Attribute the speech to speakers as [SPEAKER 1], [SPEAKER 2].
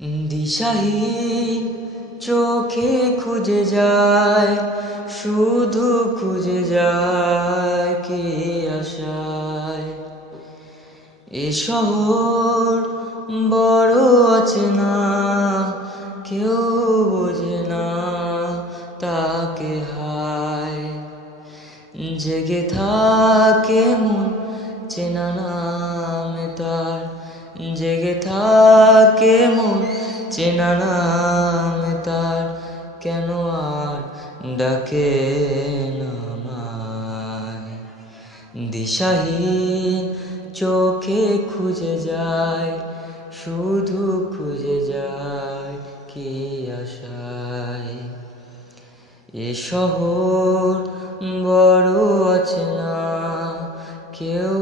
[SPEAKER 1] দিশাহীন চোখে খুঁজে যায়, শুধু খুঁজে যায় কে আশায়। এ শহর বড় অচেনা কেউ বোঝে না তাকে হায়। জেগে থাকে মন চেনা নামে তার জেগে থাকে মন, চেনা নামে তার কেন আর ডাকে দিশাহীন চোখে খুঁজে যায়, শুধু খুঁজে যায় কি আশায়? এ শহর বড় অচেনা, কেউ